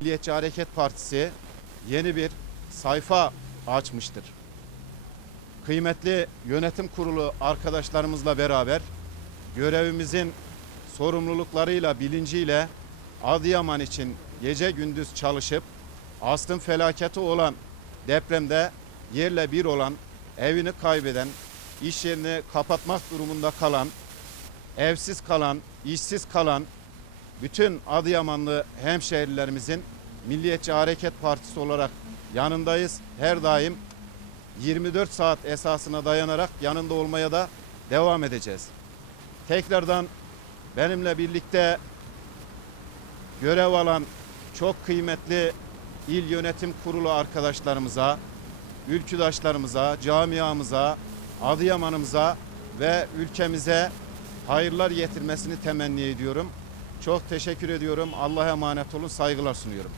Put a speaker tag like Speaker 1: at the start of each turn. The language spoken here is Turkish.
Speaker 1: Milliyetçi Hareket Partisi yeni bir sayfa açmıştır. Kıymetli yönetim kurulu arkadaşlarımızla beraber görevimizin sorumluluklarıyla, bilinciyle Adıyaman için gece gündüz çalışıp aslın felaketi olan depremde yerle bir olan, evini kaybeden, iş yerini kapatmak durumunda kalan, evsiz kalan, işsiz kalan bütün Adıyamanlı hemşehrilerimizin Milliyetçi Hareket Partisi olarak yanındayız. Her daim 24 saat esasına dayanarak yanında olmaya da devam edeceğiz. Tekrardan benimle birlikte görev alan çok kıymetli il yönetim kurulu arkadaşlarımıza, ülküdaşlarımıza, camiamıza, Adıyaman'ımıza ve ülkemize hayırlar getirmesini temenni ediyorum. Çok teşekkür ediyorum. Allah'a emanet olun. Saygılar sunuyorum.